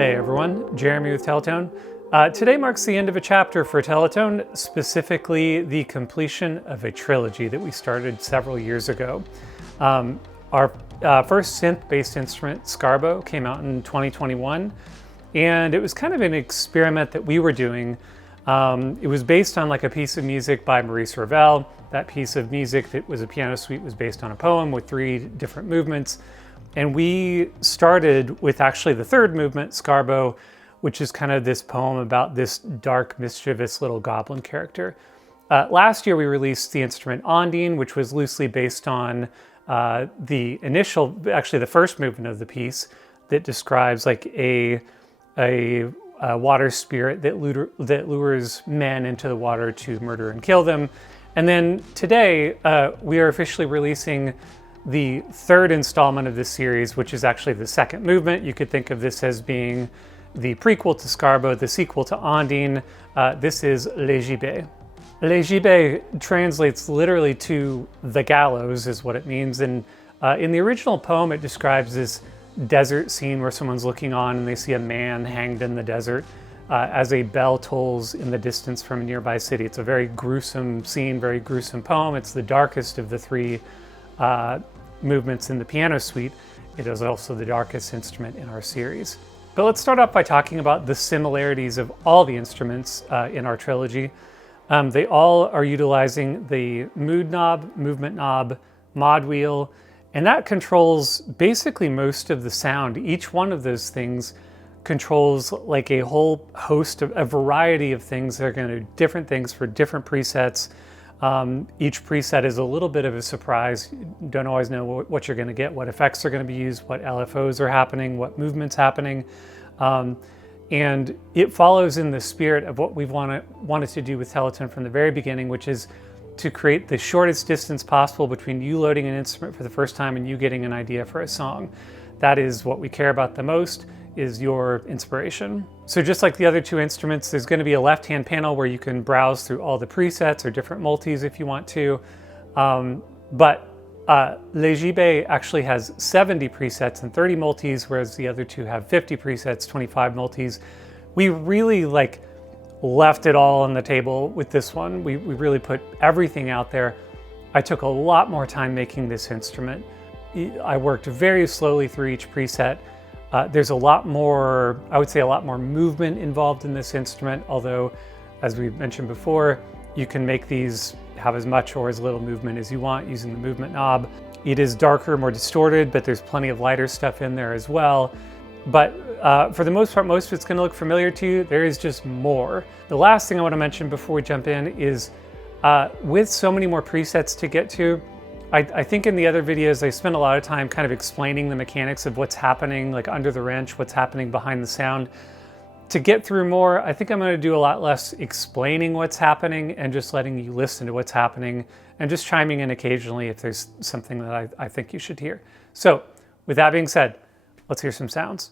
Hey everyone, Jeremy with Teletone. Today marks the end of a chapter for Teletone, specifically the completion of a trilogy that we started several years ago. Our first synth-based instrument, Scarbo, came out in 2021, and it was kind of an experiment that we were doing. It was based on like a piece of music by Maurice Ravel. That piece of music that was a piano suite was based on a poem with 3 different movements. And we started with actually the third movement, Scarbo, which is kind of this poem about this dark, mischievous little goblin character. Last year we released the instrument Ondine, which was loosely based on the first movement of the piece that describes like a water spirit that lures men into the water to murder and kill them. And then today we are officially releasing the third installment of this series, which is actually the second movement. You could think of this as being the prequel to Scarbo, the sequel to Ondine. This is Les Gibets. Les Gibets translates literally to the gallows is what it means. And in the original poem, it describes this desert scene where someone's looking on and they see a man hanged in the desert as a bell tolls in the distance from a nearby city. It's a very gruesome scene, very gruesome poem. It's the darkest of the 3 movements in the piano suite. It is also the darkest instrument in our series. But let's start off by talking about the similarities of all the instruments in our trilogy. They all are utilizing the mood knob, movement knob, mod wheel, and that controls basically most of the sound. Each one of those things controls like a whole host of a variety of things that are going to do different things for different presets. Each preset is a little bit of a surprise. You don't always know what you're going to get, what effects are going to be used, what LFOs are happening, what movement's happening. And it follows in the spirit of what we've wanted to do with Teletone from the very beginning, which is to create the shortest distance possible between you loading an instrument for the first time and you getting an idea for a song. That is what we care about the most, is your inspiration. So just like the other 2 instruments, there's going to be a left-hand panel where you can browse through all the presets or different multis if you want to. But Les Gibets actually has 70 presets and 30 multis, whereas the other 2 have 50 presets, 25 multis. We really left it all on the table with this one. We really put everything out there. I took a lot more time making this instrument. I worked very slowly through each preset. There's a lot more, I would say a lot more movement involved in this instrument, although as we mentioned before, you can make these have as much or as little movement as you want using the movement knob. It is darker, more distorted, but there's plenty of lighter stuff in there as well. But for the most part, most of it's going to look familiar to you. There is just more. The last thing I want to mention before we jump in is with so many more presets to get to, I think in the other videos, I spent a lot of time kind of explaining the mechanics of what's happening, like under the wrench, what's happening behind the sound. To get through more, I think I'm going to do a lot less explaining what's happening and just letting you listen to what's happening and just chiming in occasionally if there's something that I think you should hear. So with that being said, let's hear some sounds.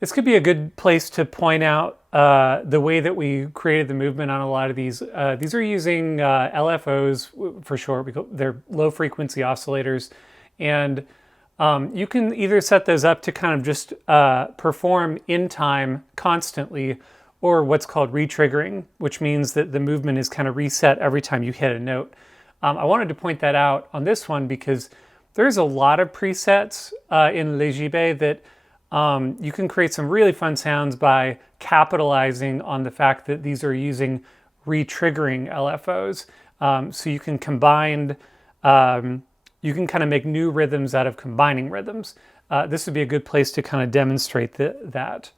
This could be a good place to point out the way that we created the movement on a lot of these. These are using LFOs for short, because they're low frequency oscillators. And you can either set those up to kind of just perform in time constantly, or what's called retriggering, which means that the movement is kind of reset every time you hit a note. I wanted to point that out on this one because there's a lot of presets in Le Gibet that you can create some really fun sounds by capitalizing on the fact that these are using retriggering LFOs. So you can combine, you can kind of make new rhythms out of combining rhythms. This would be a good place to kind of demonstrate that.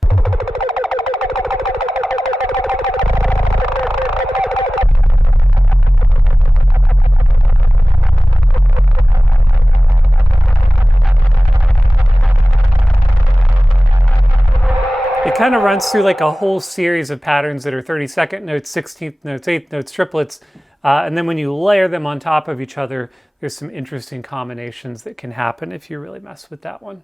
It kind of runs through like a whole series of patterns that are 32nd notes, 16th notes, 8th notes, triplets. And then when you layer them on top of each other, there's some interesting combinations that can happen if you really mess with that one.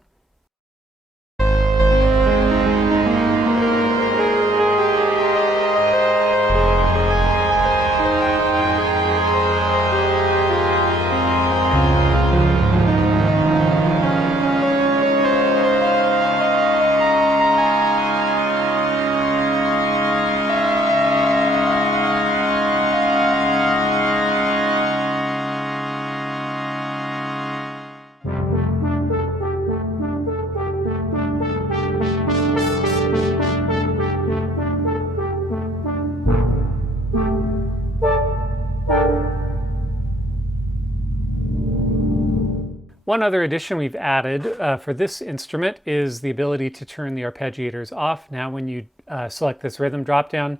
One other addition we've added for this instrument is the ability to turn the arpeggiators off. Now when you select this rhythm dropdown,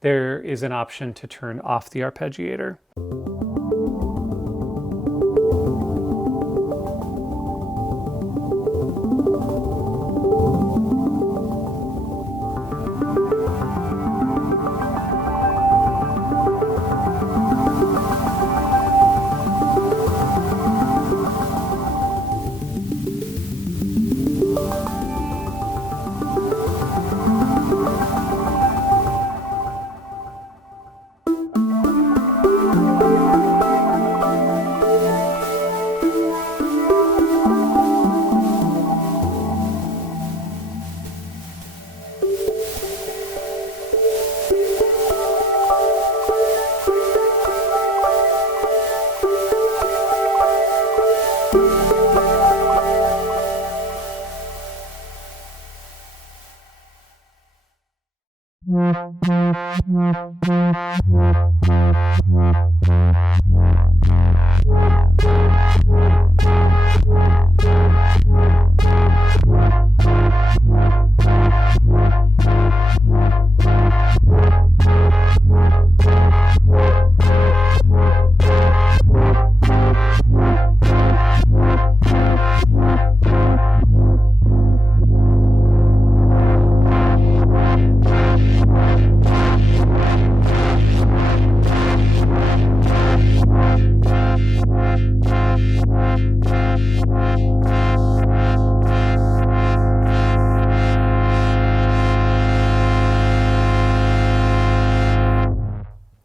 there is an option to turn off the arpeggiator.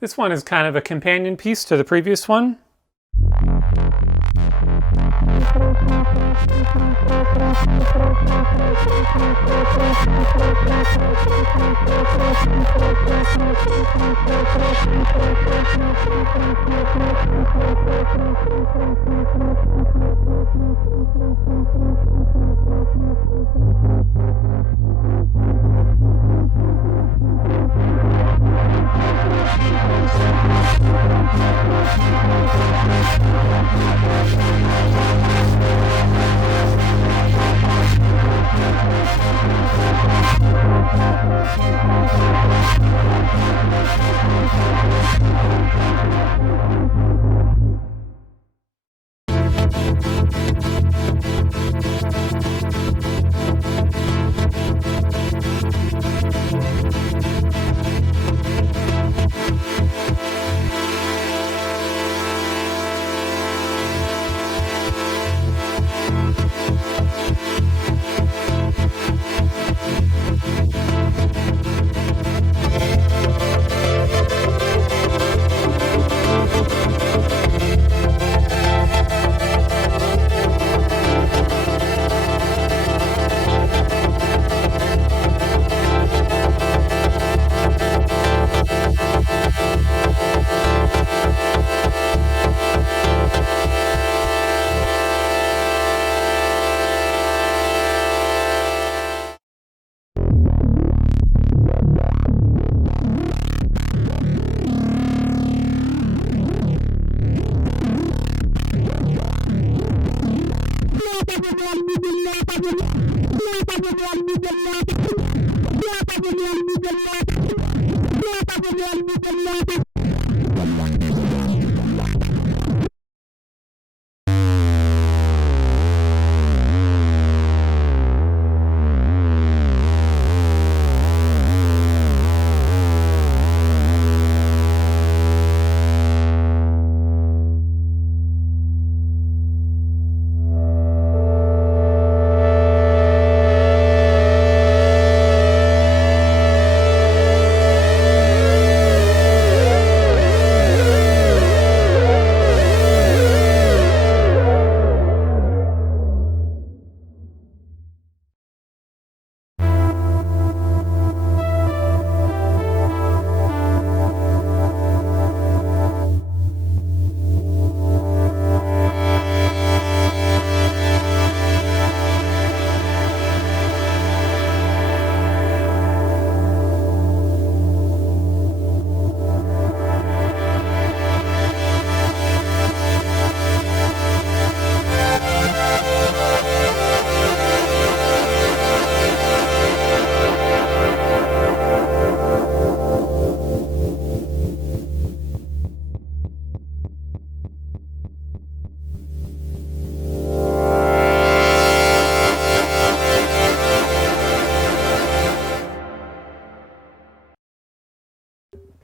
This one is kind of a companion piece to the previous one.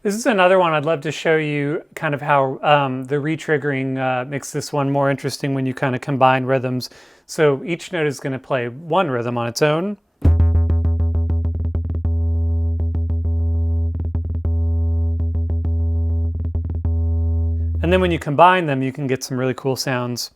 This is another one I'd love to show you kind of how the re-triggering makes this one more interesting when you kind of combine rhythms. So each note is going to play one rhythm on its own. And then when you combine them, you can get some really cool sounds.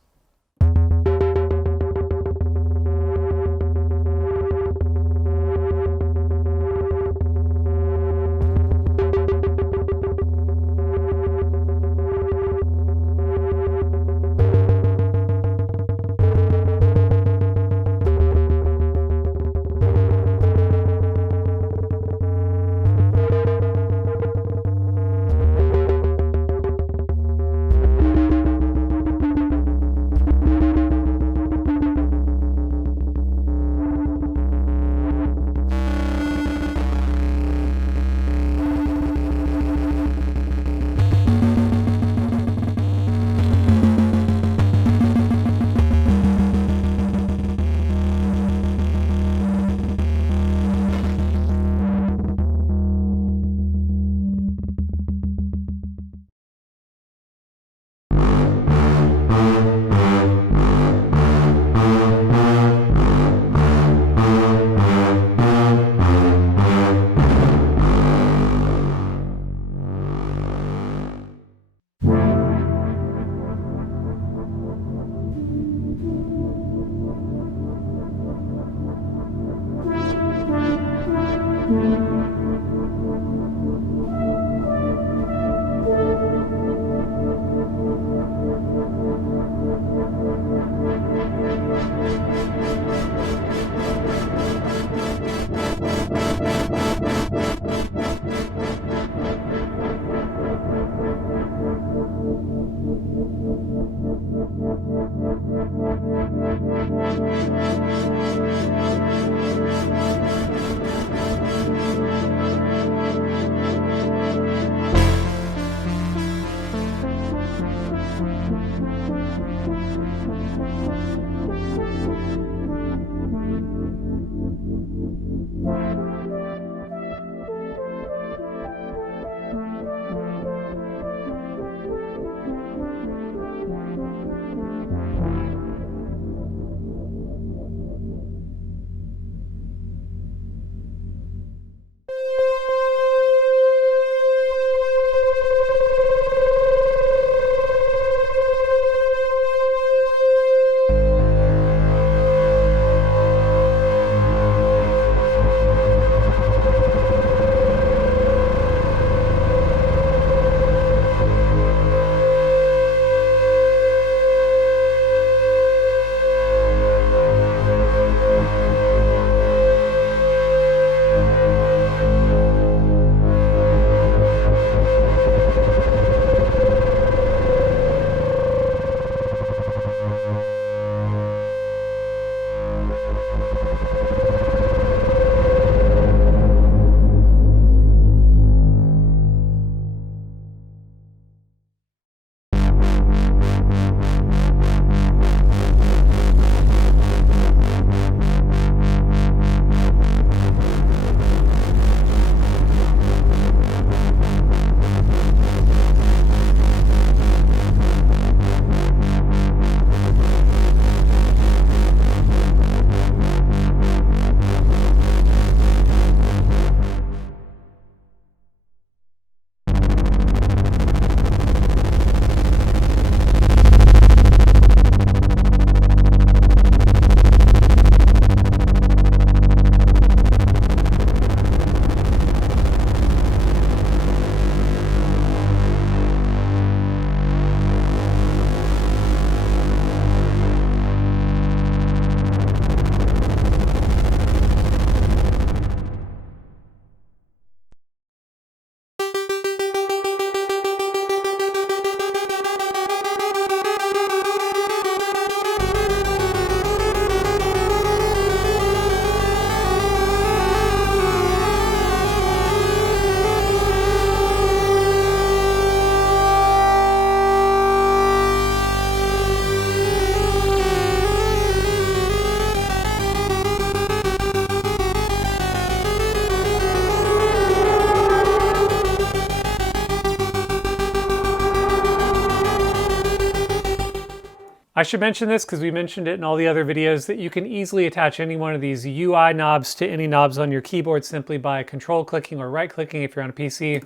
I should mention this because we mentioned it in all the other videos, that you can easily attach any one of these UI knobs to any knobs on your keyboard simply by control clicking or right clicking if you're on a PC.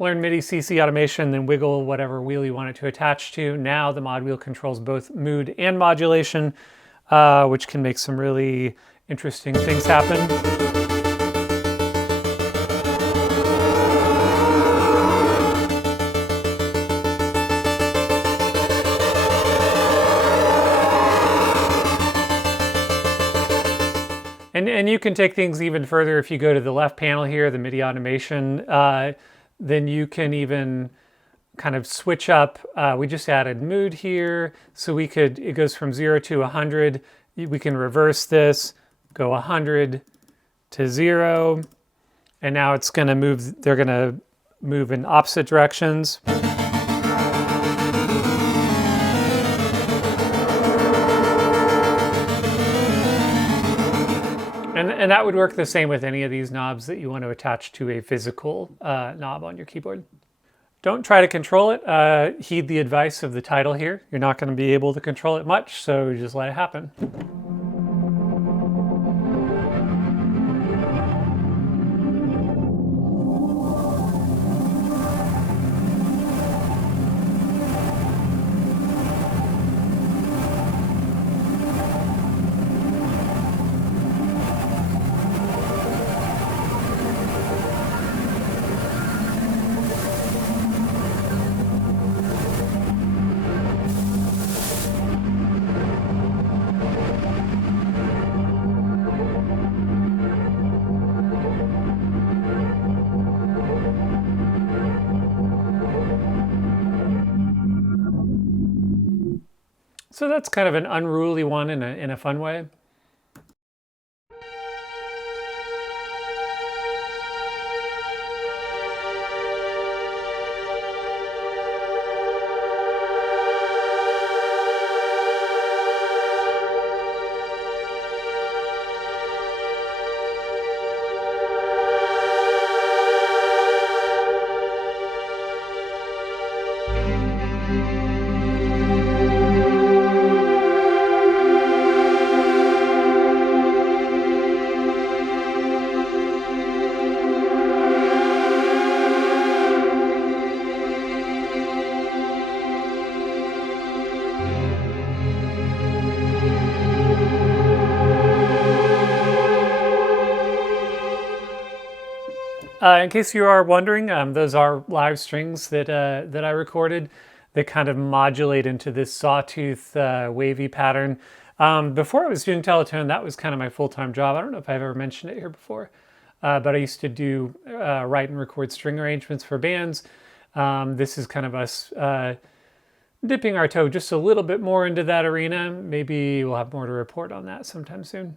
Learn MIDI CC automation, then wiggle whatever wheel you want it to attach to. Now the mod wheel controls both mood and modulation, which can make some really interesting things happen. And you can take things even further if you go to the left panel here, the MIDI automation, then you can even kind of switch up. We just added mood here, so we could, it goes from 0 to 100. We can reverse this, go 100 to 0, and now it's gonna move, they're gonna move in opposite directions. And that would work the same with any of these knobs that you want to attach to a physical knob on your keyboard. Don't try to control it. Heed the advice of the title here. You're not going to be able to control it much, so just let it happen. So that's kind of an unruly one in a fun way. In case you are wondering, those are live strings that I recorded that kind of modulate into this sawtooth wavy pattern. Before I was doing Teletone, that was kind of my full-time job. I don't know if I've ever mentioned it here before, but I used to do write and record string arrangements for bands. This is kind of us dipping our toe just a little bit more into that arena. Maybe we'll have more to report on that sometime soon.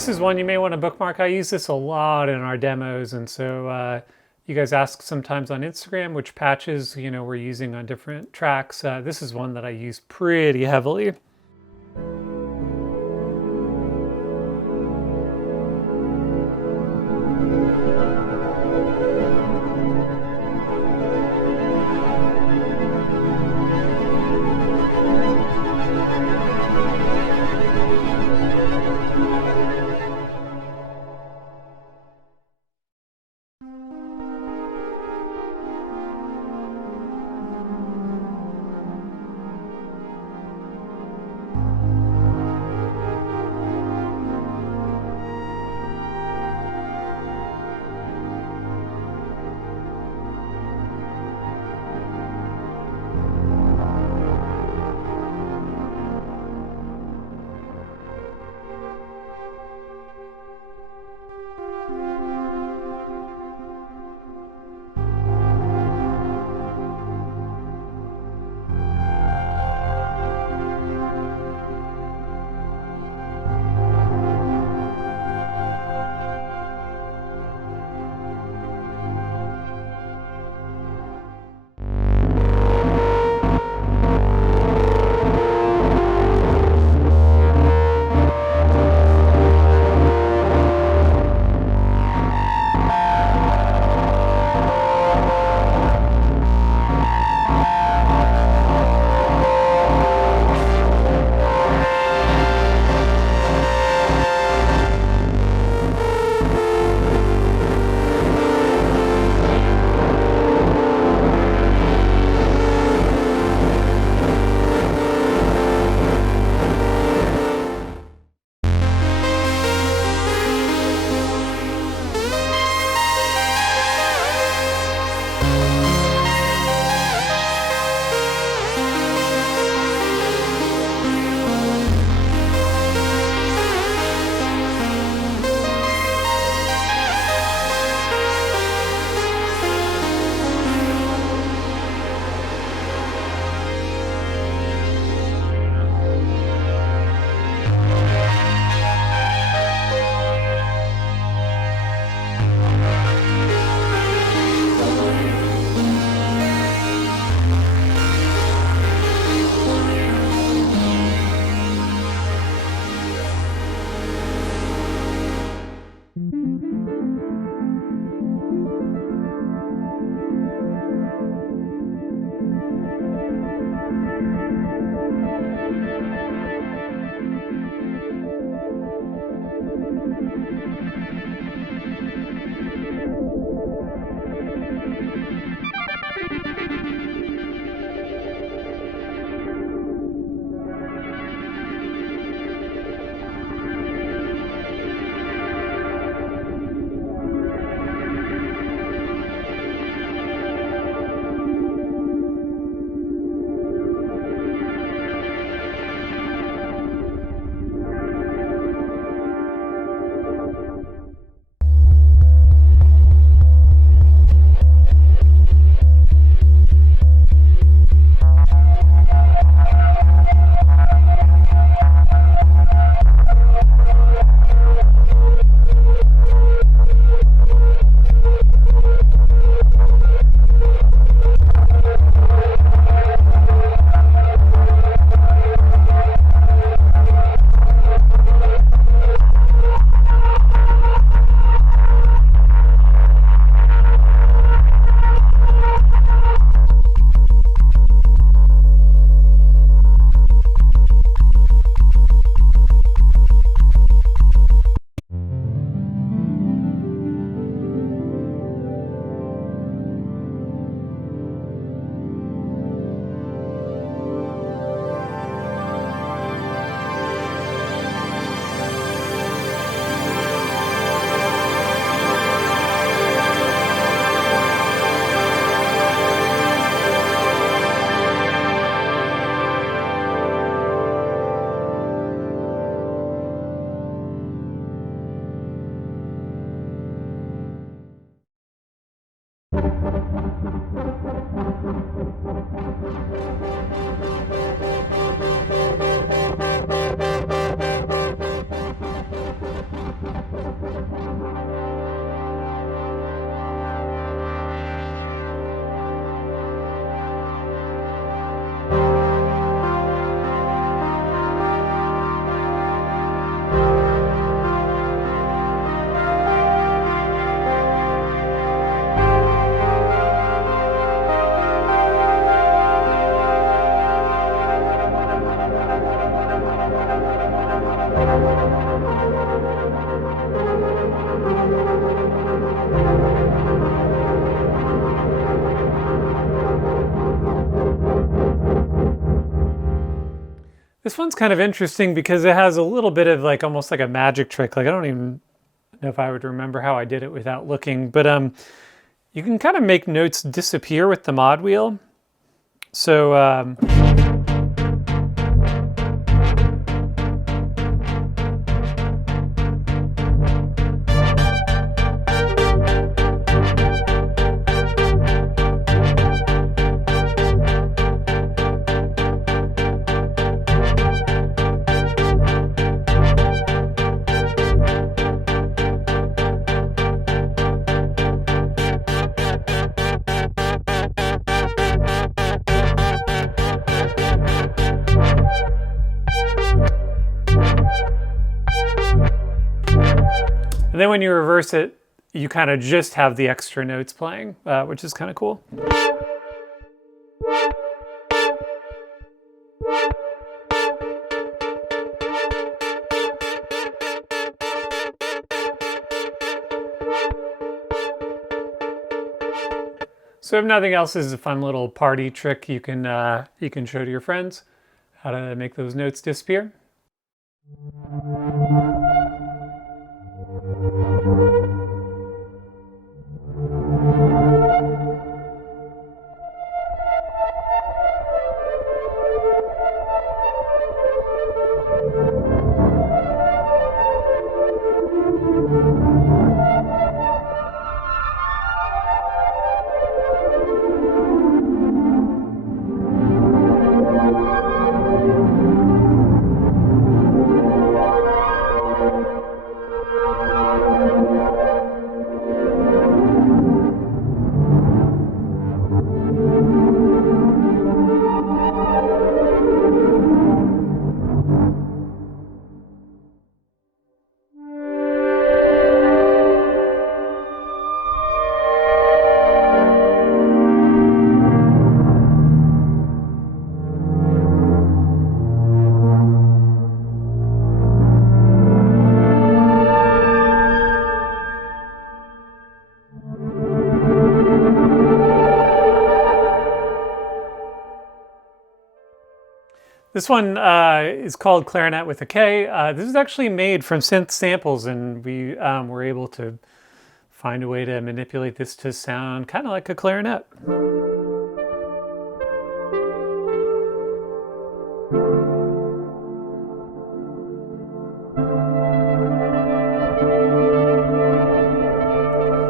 this is one you may want to bookmark. I use this a lot in our demos, and so you guys ask sometimes on Instagram which patches, you know, we're using on different tracks. This is one that I use pretty heavily. This one's kind of interesting because it has a little bit of like almost like a magic trick. Like I don't even know if I would remember how I did it without looking, but you can kind of make notes disappear with the mod wheel. So and then when you reverse it, you kind of just have the extra notes playing, which is kind of cool. So if nothing else, this is a fun little party trick you can show to your friends, how to make those notes disappear. This one is called Klarinet with a K. This is actually made from synth samples, and we were able to find a way to manipulate this to sound kind of like a clarinet.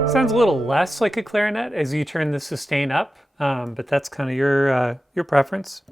Sounds a little less like a clarinet as you turn the sustain up, but that's kind of your preference.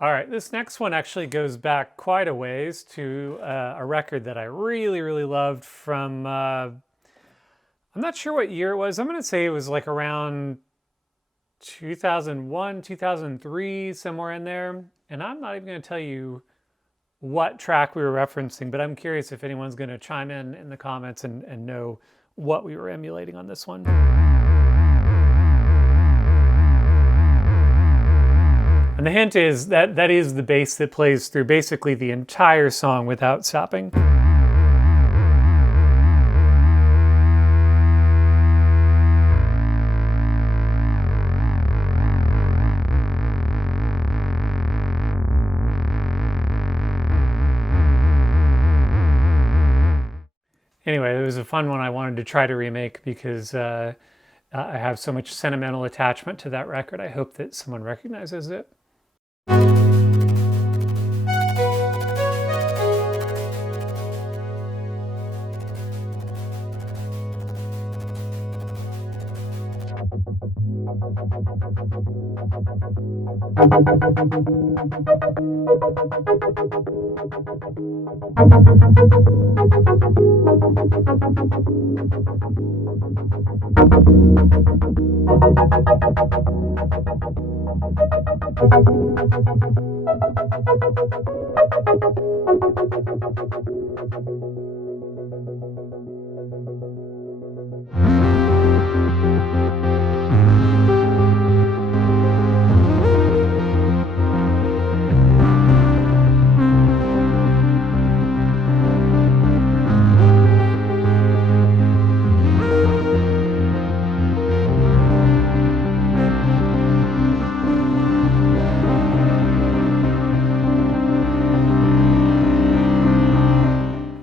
All right, this next one actually goes back quite a ways to a record that I really, really loved from, I'm not sure what year it was. I'm going to say it was like around 2001, 2003, somewhere in there. And I'm not even going to tell you what track we were referencing, but I'm curious if anyone's going to chime in the comments and know what we were emulating on this one. And the hint is that that is the bass that plays through basically the entire song without stopping. Anyway, it was a fun one I wanted to try to remake because I have so much sentimental attachment to that record. I hope that someone recognizes it.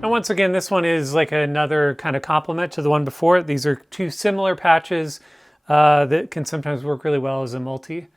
Once again, this one is like another kind of complement to the one before. These are two similar patches that can sometimes work really well as a multi.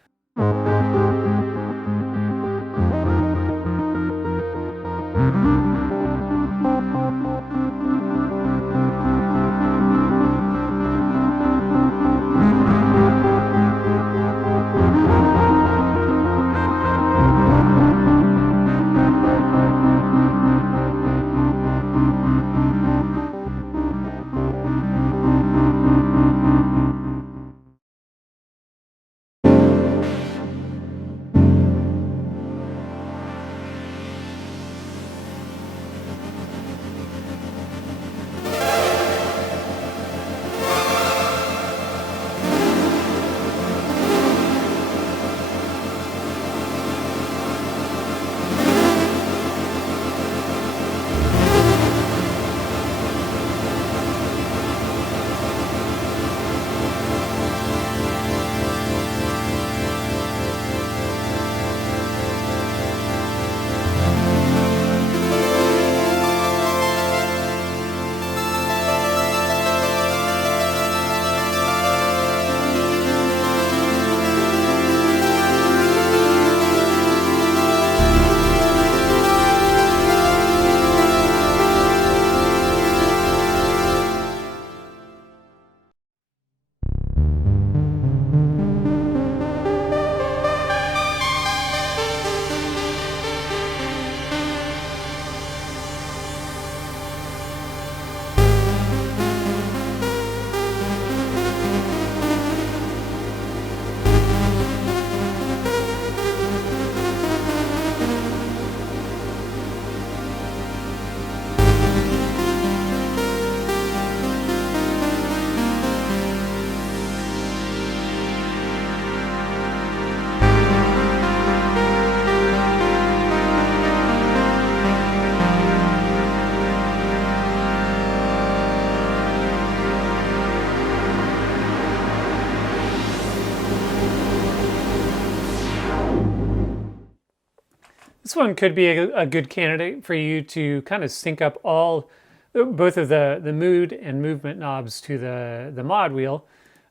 This one could be a good candidate for you to kind of sync up both of the mood and movement knobs to the mod wheel,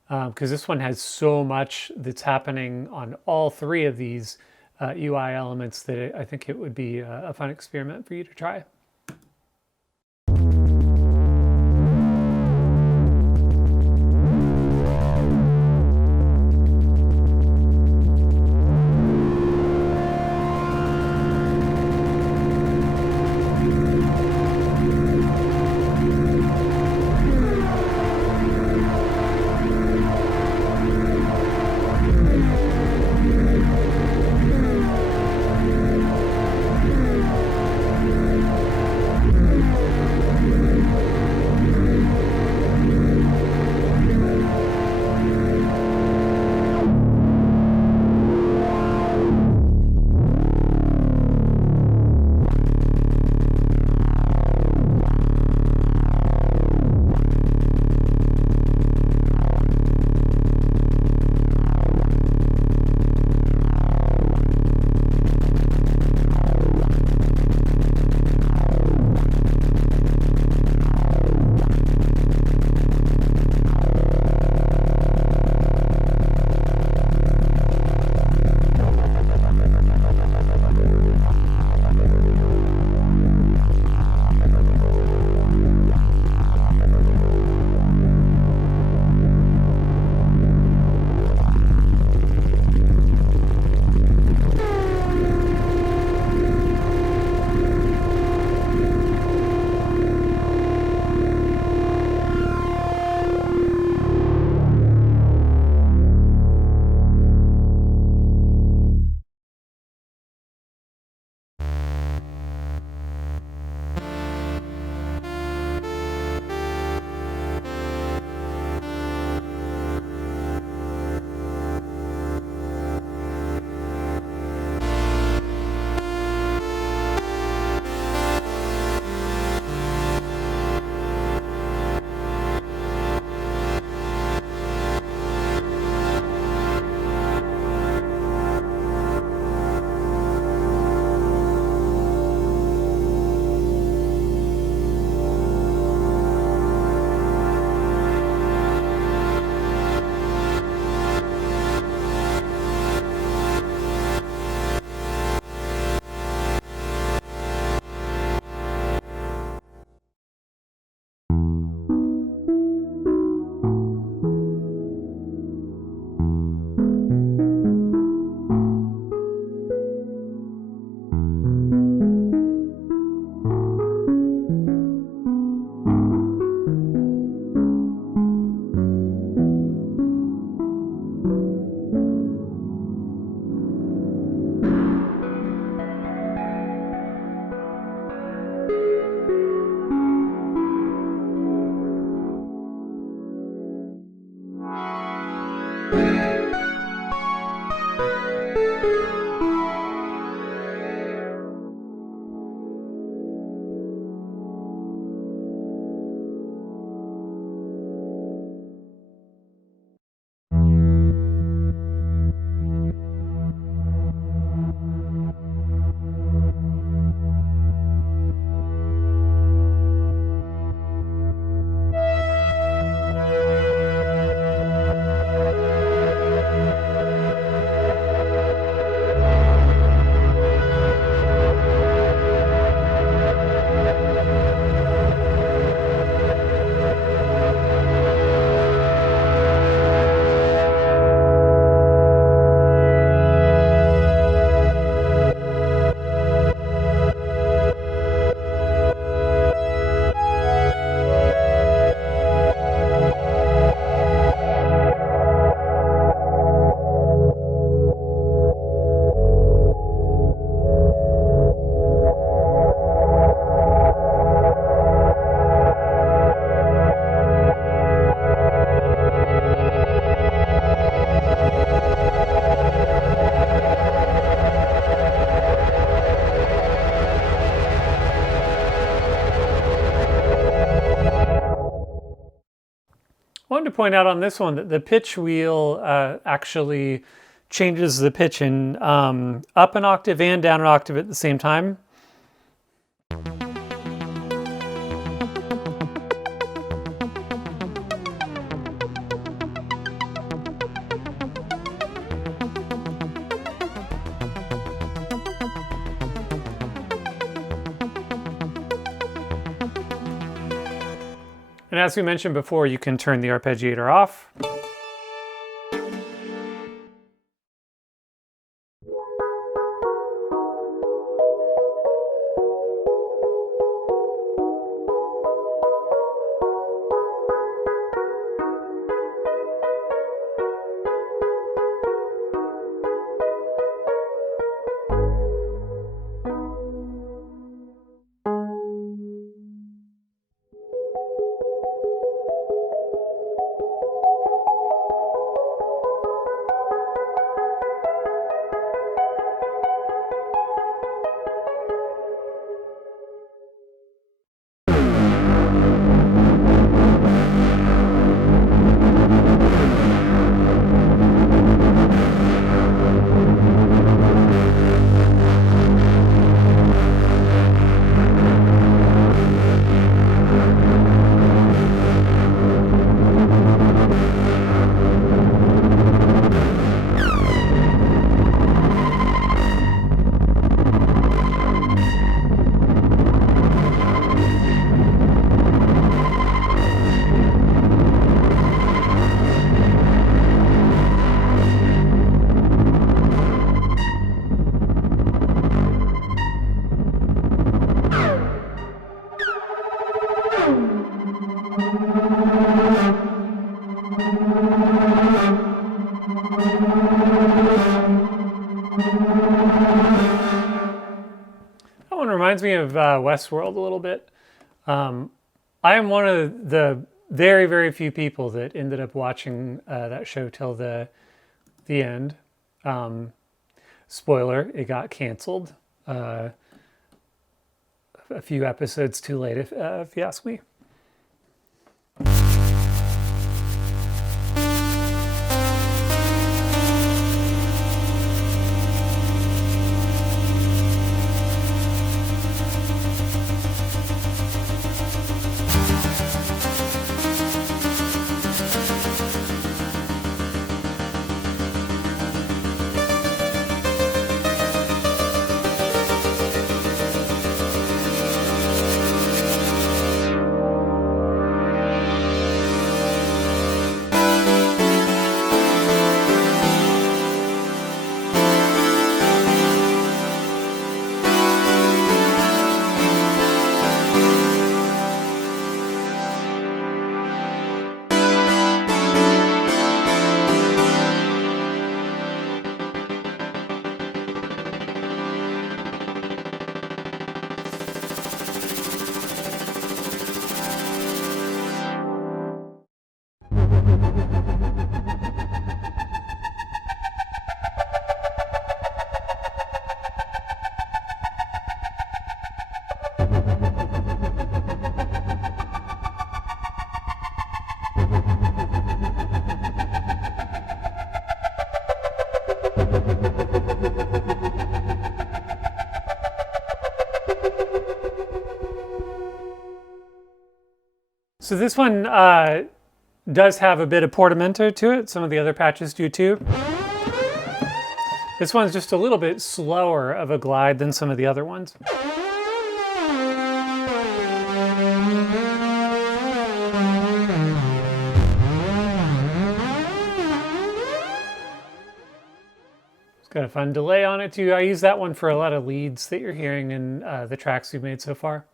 because this one has so much that's happening on all three of these UI elements that I think it would be a fun experiment for you to try. wanted to point out on this one that the pitch wheel actually changes the pitch in up an octave and down an octave at the same time. And as we mentioned before, you can turn the arpeggiator off. Reminds me of Westworld a little bit. I am one of the very, very few people that ended up watching that show till the end. Spoiler, it got canceled a few episodes too late, if you ask me. So this one does have a bit of portamento to it. Some of the other patches do too. This one's just a little bit slower of a glide than some of the other ones. It's got a fun delay on it too. I use that one for a lot of leads that you're hearing in the tracks we've made so far.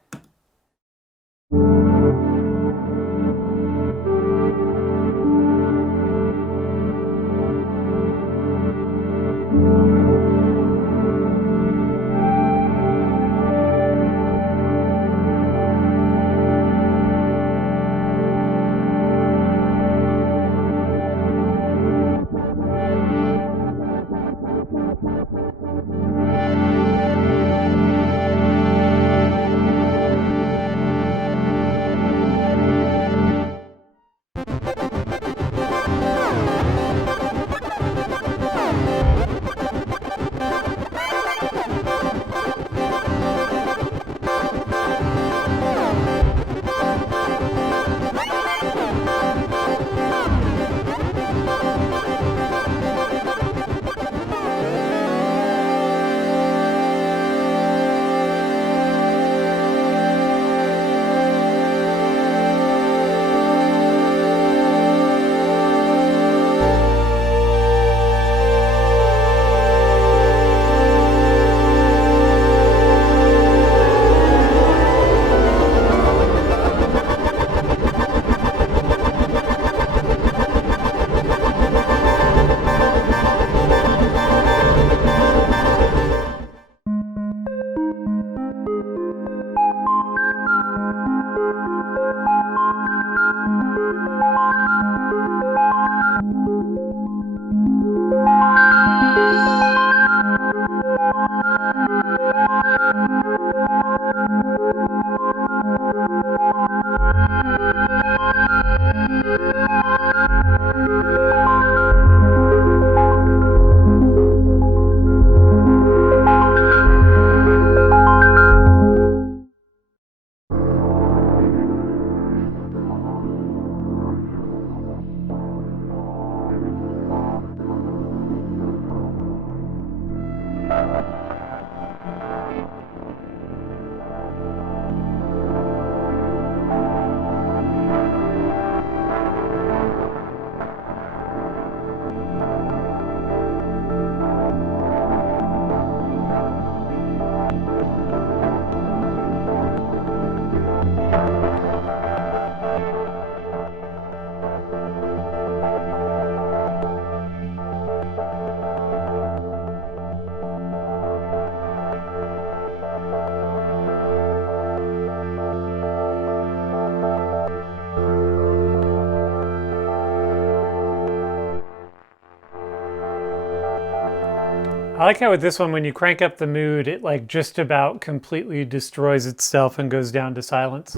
I like how with this one, when you crank up the mood, it like just about completely destroys itself and goes down to silence.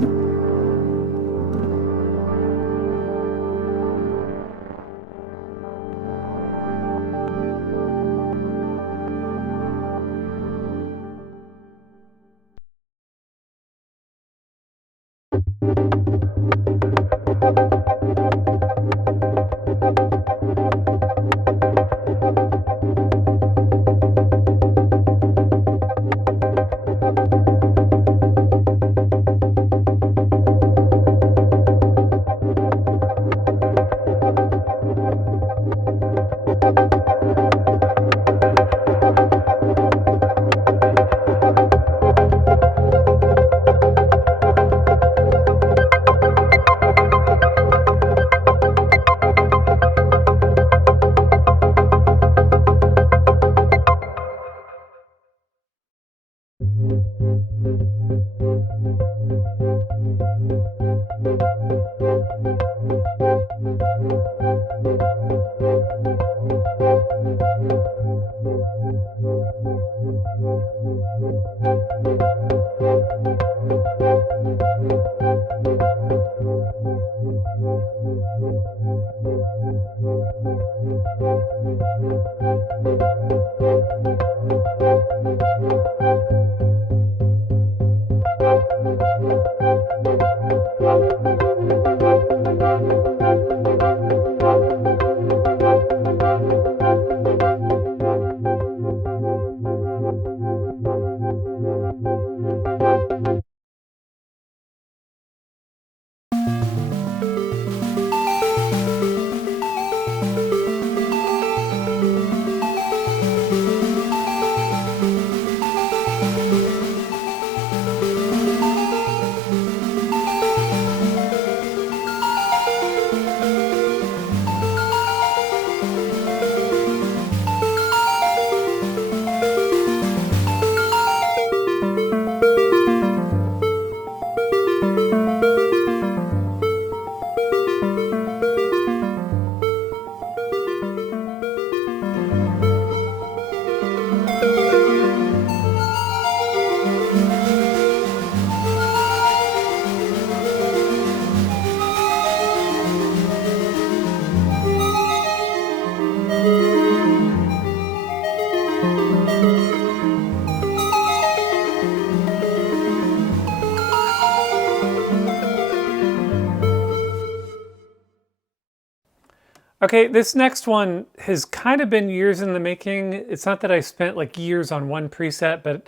Okay, this next one has kind of been years in the making. It's not that I spent like years on one preset, but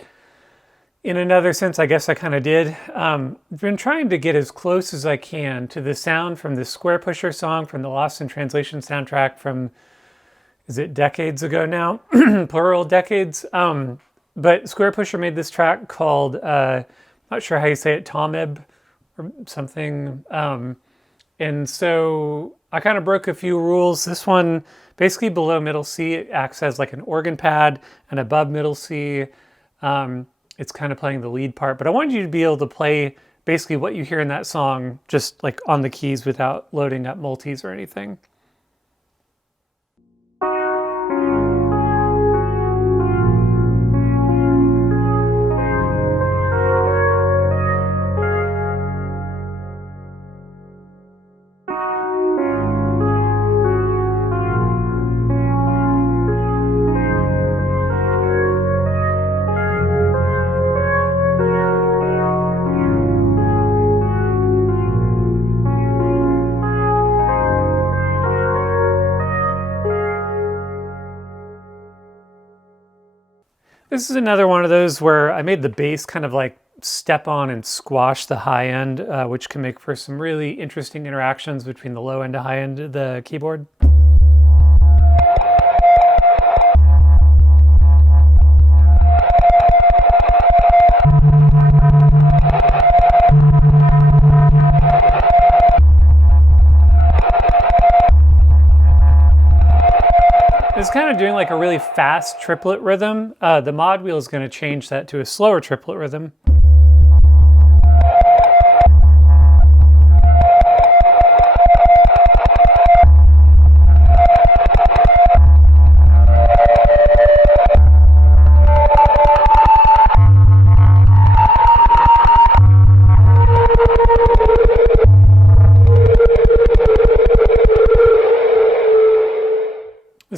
in another sense, I guess I kind of did. I've been trying to get as close as I can to the sound from the Square Pusher song from the Lost in Translation soundtrack from, is it decades ago now? Plural decades. But Square Pusher made this track called, not sure how you say it, Tomeb or something. And so I kind of broke a few rules. This one, basically below middle C, it acts as like an organ pad, and above middle C, it's kind of playing the lead part. But I wanted you to be able to play basically what you hear in that song, just like on the keys without loading up multis or anything. This is another one of those where I made the bass kind of like step on and squash the high end, which can make for some really interesting interactions between the low end and high end of the keyboard. It's kind of doing like a really fast triplet rhythm. The mod wheel is going to change that to a slower triplet rhythm.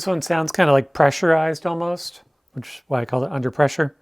This one sounds kind of like pressurized almost, which is why I call it Under Pressure.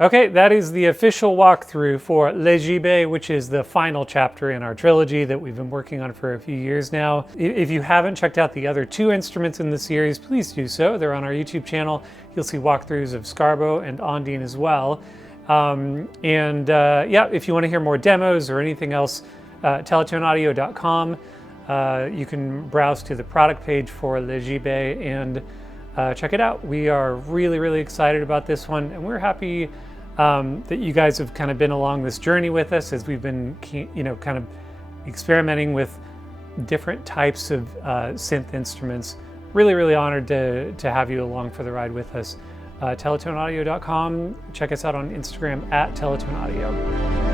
Okay, that is the official walkthrough for Le Gibet, which is the final chapter in our trilogy that we've been working on for a few years now. If you haven't checked out the other two instruments in the series, please do so. They're on our YouTube channel. You'll see walkthroughs of Scarbo and Ondine as well. Yeah, if you want to hear more demos or anything else, teletoneaudio.com. You can browse to the product page for Le Gibet and check it out. We are really, really excited about this one, and we're happy that you guys have kind of been along this journey with us as we've been, kind of experimenting with different types of synth instruments. Really, really honored to have you along for the ride with us. teletoneaudio.com. Check us out on Instagram at teletoneaudio.